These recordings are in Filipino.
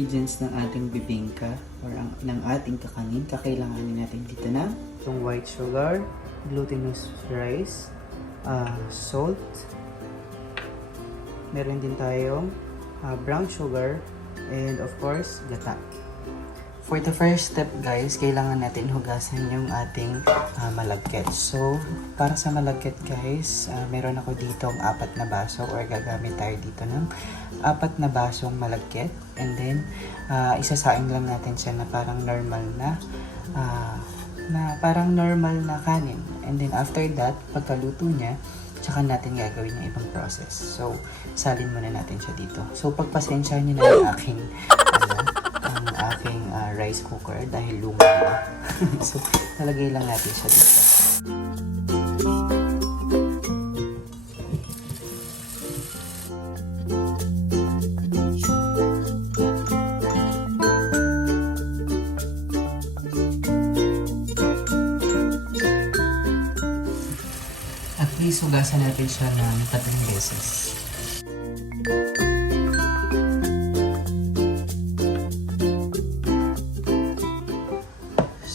ingredients ng ating bibingka or ng ating kakanin, kakailanganin natin dito na itong white sugar, glutinous rice, salt, meron din tayong brown sugar, and of course, gata. For the first step guys, kailangan natin hugasan yung ating malagkit. So, para sa malagkit guys, meron ako ditong 4 na baso or gagamit tayo dito ng 4 na basong malagkit. And then, isasaing lang natin siya na parang normal na kanin. And then after that, pagkaluto niya, tsaka natin gagawin yung ibang process. So, salin muna natin siya dito. So, pagpasensya niyo na yung aking rice cooker dahil luma na. So, talagay lang natin siya dito. At least hugasan natin siya ng 3 beses.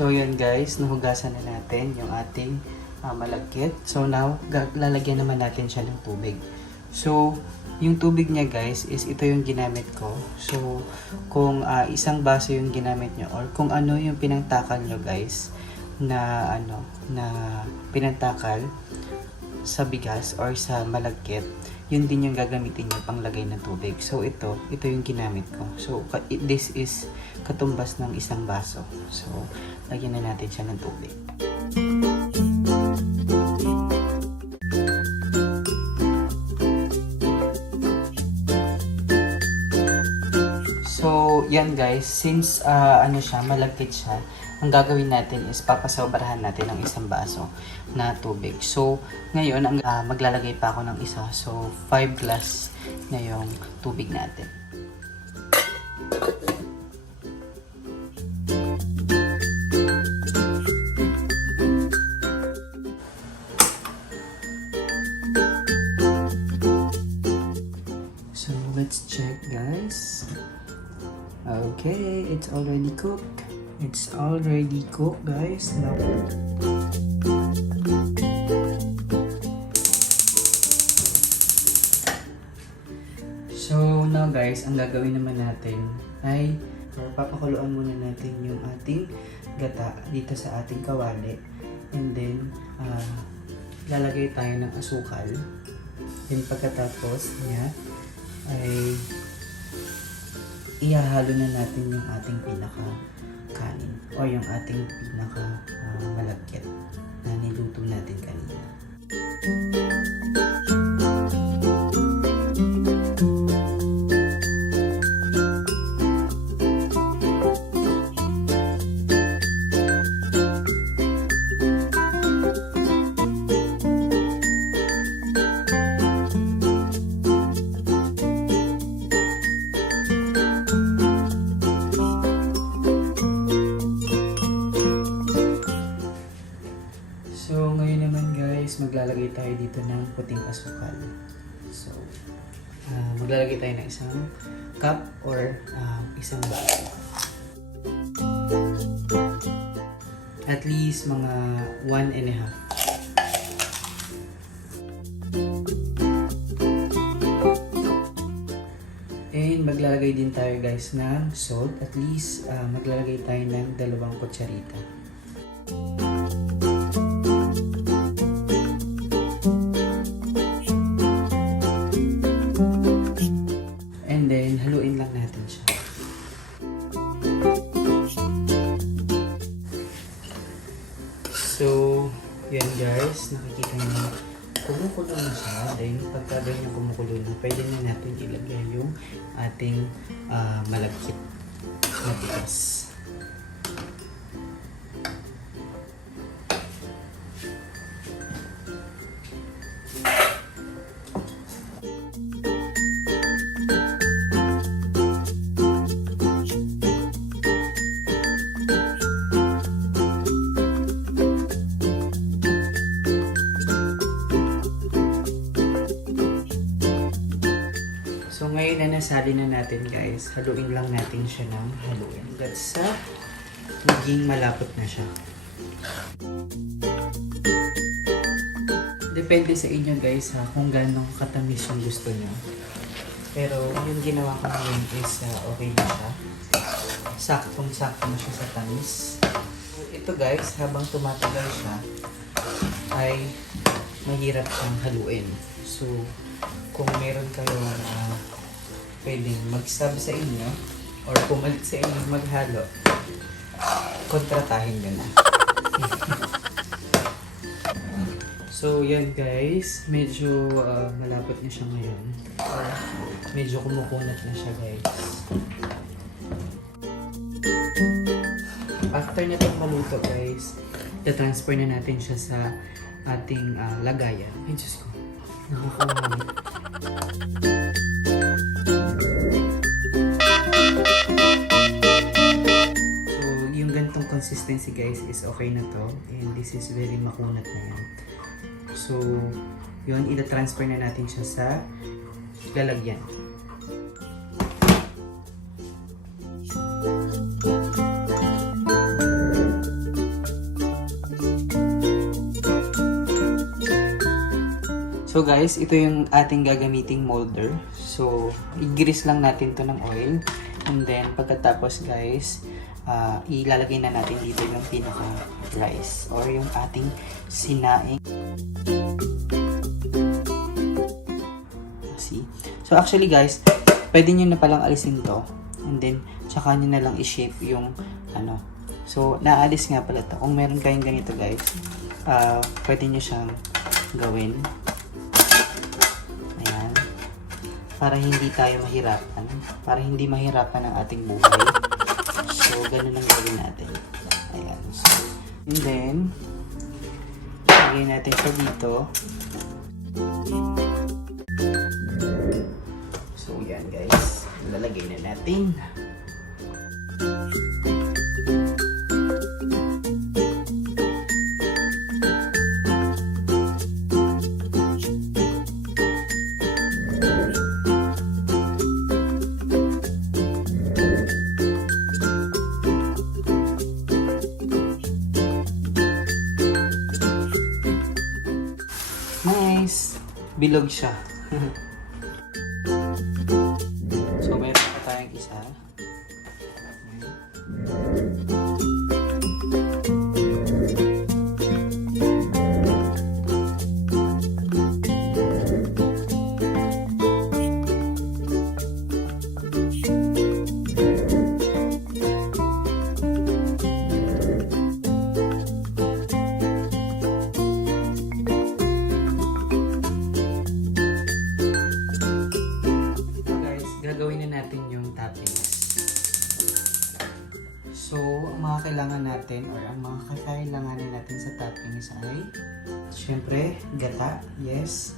So yan guys, nahugasan na natin yung ating malagkit. So now, lalagyan naman natin siya ng tubig. So, yung tubig niya guys is ito yung ginamit ko. So, kung isang baso yung ginamit nyo or kung ano yung pinangtakal nyo guys na pinantakal sa bigas or sa malagkit, yun din yung gagamitin nyo panglagay ng tubig. So ito yung ginamit ko. So this is katumbas ng 1 baso. So lagyan na natin siya ng tubig. So yan guys, since malagkit siya, ang gagawin natin is papasobrahan natin ng 1 baso na tubig. So, ngayon, maglalagay pa ako ng isa. So, 5 glass na yung tubig natin. So, let's check guys. Okay, it's already cooked. It's already cooked guys. Now, so now guys, ang gagawin naman natin ay papakuluan muna natin yung ating gata dito sa ating kawali. And then, lalagay tayo ng asukal. Then pagkatapos niya ay ihahalo na natin yung ating pinaka-kanin o yung ating pinaka-malagkit na niluto natin kanina. So, ngayon naman guys, maglalagay tayo dito ng puting asukal. So, maglalagay tayo ng 1 cup or 1 baso. At least mga 1.5. And maglalagay din tayo guys ng salt. At least maglalagay tayo ng 2 kutsarita. And then, haluin lang natin siya. So, yan guys, nakikita nyo, kumukulo na siya. Then, pagka ganyan kumukulo na, pwede na natin ilagay yung ating malagkit na bigas. isalin na natin guys. Haluin lang natin siya ng haluin. That's maging malapot na siya. Depende sa inyo guys ha, kung gano'ng katamis yung gusto nyo. Pero yung ginawa ko ngayon is okay na siya. Saktong-sakto na siya sa tamis. Ito guys, habang tumatagal siya, ay mahirap siyang haluin. So, kung meron kayo na pwedeng mag-sub sa inyo, or pumalit sa inyo maghalo, kontratahin nyo na. So, yan guys. Medyo malapot na siya ngayon. Medyo kumukunat na siya guys. After na itong maluto guys, i-transfer na natin siya sa ating lagayan. Ay, Diyos ko. Nakakawahan. So, yung ganitong consistency guys is okay na to. And this is very makunat na yan. So, yun, ita-transfer na natin siya sa lalagyan. So guys, ito yung ating gagamiting molder. So, i-grease lang natin to ng oil. And then, pagkatapos guys, ilalagay na natin dito yung pinaka-rice or yung ating sinaing. See? So actually guys, pwede nyo na palang alisin to. And then, tsaka nyo na lang i-shape yung ano. So, naalis nga pala to. Kung meron kayong ganito guys, pwede nyo siyang gawin. Ayan. Para hindi tayo mahirapan. Para hindi mahirapan ang ating buhay. So, ganun ang gawin natin. Ayan. So, and then, lagay natin siya dito. So, yan guys. Lalagay na natin. Nice! Bilog siya. So, meron pa tayong isa. Gagawin na natin yung toppings. So, ang mga kailangan natin or ang mga kakailanganin natin sa toppings ay syempre, gata. Yes.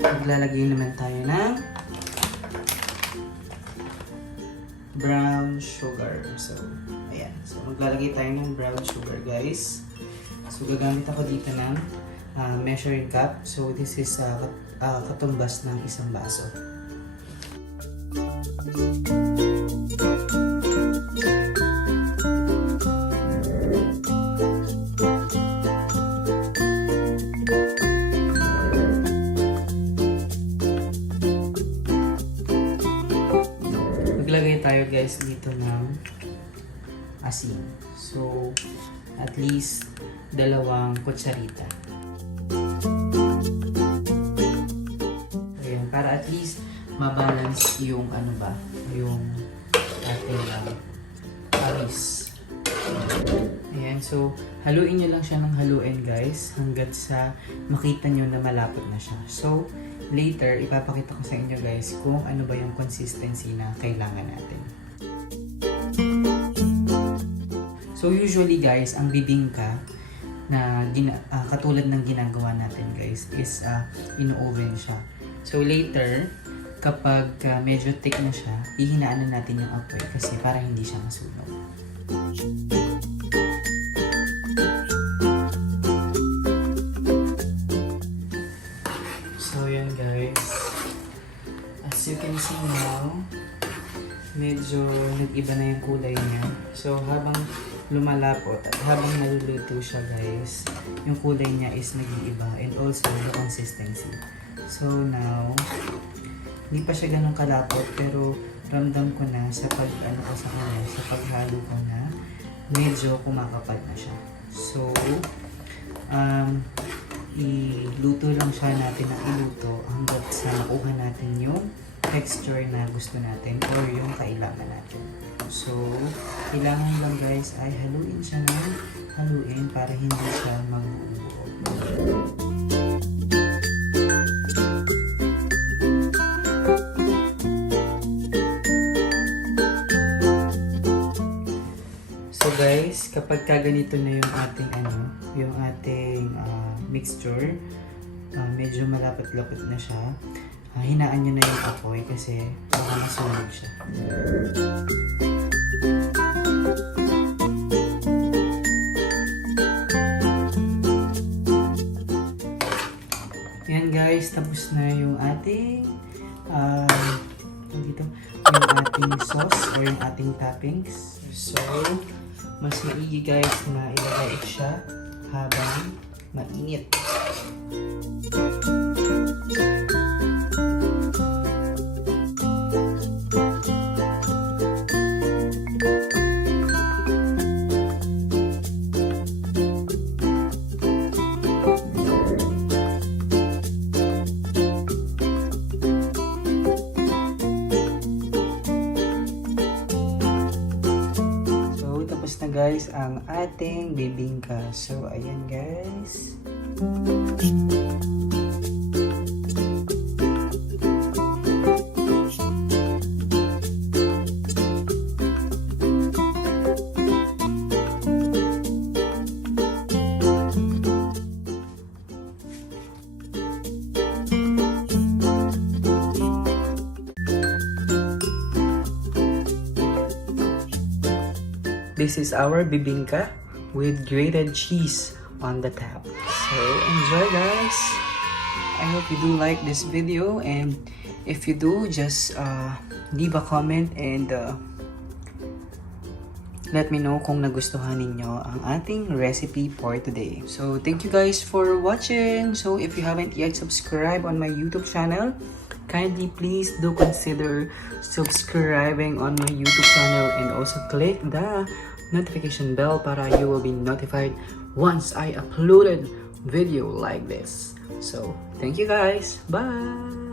Maglalagay naman tayo ng brown sugar. So, ayan. So, maglalagay tayo ng brown sugar, guys. So, gagamit ako dito ng measuring cup. So, this is katumbas ng isang baso. Maglagay tayo guys dito ng asin. So, at least 2 kutsarita. Ayan, para at least mabalance yung ano ba, yung ating tamis. Ayan, so haluin nyo lang siya ng haluin guys hanggat sa makita nyo na malapot na siya. So, later, ipapakita ko sa inyo guys kung ano ba yung consistency na kailangan natin. So usually guys, ang bibingka na katulad ng ginagawa natin guys is in-oven siya. So later, kapag medyo thick na siya, hihinaan na natin yung apoy kasi para hindi siya masunog. So yan guys, as you can see now, medyo nag-iba na yung kulay niya. So habang lumalapot at habang naluluto siya guys, yung kulay niya is nag-iiba and also the consistency. So now, hindi pa siya ganun kalapot pero ramdam ko na sa pag-ano ko sa kanya, sa paghalo ko na medyo kumakapal na siya. So, iluto lang siya natin ng iluto hanggat sa makuha natin yung texture na gusto natin or yung kailangan natin. So, kailangan lang guys ay haluin siya ng haluin para hindi siya mag-uubog. So guys, kapag ganito na yung ating mixture, medyo malapot-lapot na siya. Hinaan nyo na yung apoy kasi baka masunog siya. Yan guys, tapos na yung ating yung ating sauce or yung ating toppings. So, mas maigi guys na ilagay siya habang mainit. Tapos na guys ang ating bibingka. So ayan guys. This is our bibingka with grated cheese on the top. So enjoy guys! I hope you do like this video, and if you do, just leave a comment and let me know kung nagustuhan ninyo ang ating recipe for today. So thank you guys for watching. So if you haven't yet subscribed on my YouTube channel, kindly please do consider subscribing on my YouTube channel and also click the notification bell para you will be notified once I uploaded video like this. So thank you guys. Bye.